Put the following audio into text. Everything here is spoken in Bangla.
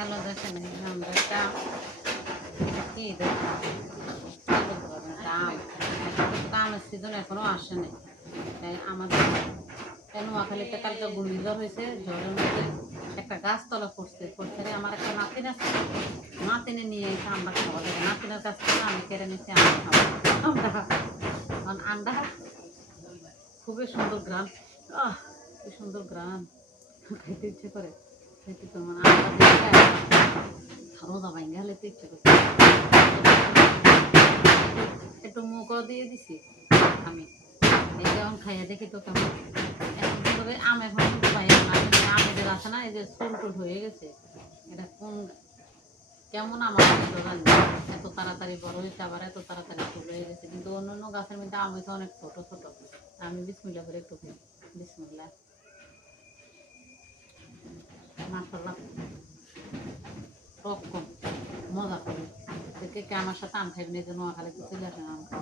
ভালো দেখেন আমরা একটা কি বলতে পারবেন আম আমের সিজন এখনো আসেনি। তাই আমাদের নোয়াখালীতে কালকে ঘূর্ণিঝড় হয়েছে, ঝড়ের মধ্যে একটা গাছতলা পড়ছে আমার একটা নাতিন আছে, নাতিনে নিয়ে এসে আমরা খাওয়া যাবে, নাতিনের কাছ থেকে আমি কেড়ে নিচ্ছি আমরা খাবো আন্ডা খুবই সুন্দর গ্রাম। কি সুন্দর গ্রাম, খাইতে ইচ্ছে করে, খাইতে তো মানে আরো দাবাই গেলে তো ইচ্ছে করছে। একটু মুখও দিয়ে দিছি আমি, এই যেমন খাইয়া দেখি তো কেমন। এখন করে আম এখন কিন্তু পাই না, আমেদের আছে না এই যে ফুল টুল হয়ে গেছে, এটা কোন কেমন আমার জানি এত তাড়াতাড়ি বড় হয়েছে আবার এত তাড়াতাড়ি ফুল হয়ে গেছে। কিন্তু অন্য অন্য গাছের মধ্যে আম হয়েছে অনেক ছোট ছোট। আমি বিসমিল্লাহ করে একটু বিসমিল্লাহ মাশাআল্লাহ টক কম মজা করে। কে আমার সাথে আম খাইবেন, এই যে নোয়াখালীতে চলে আসেন আম খাওয়া।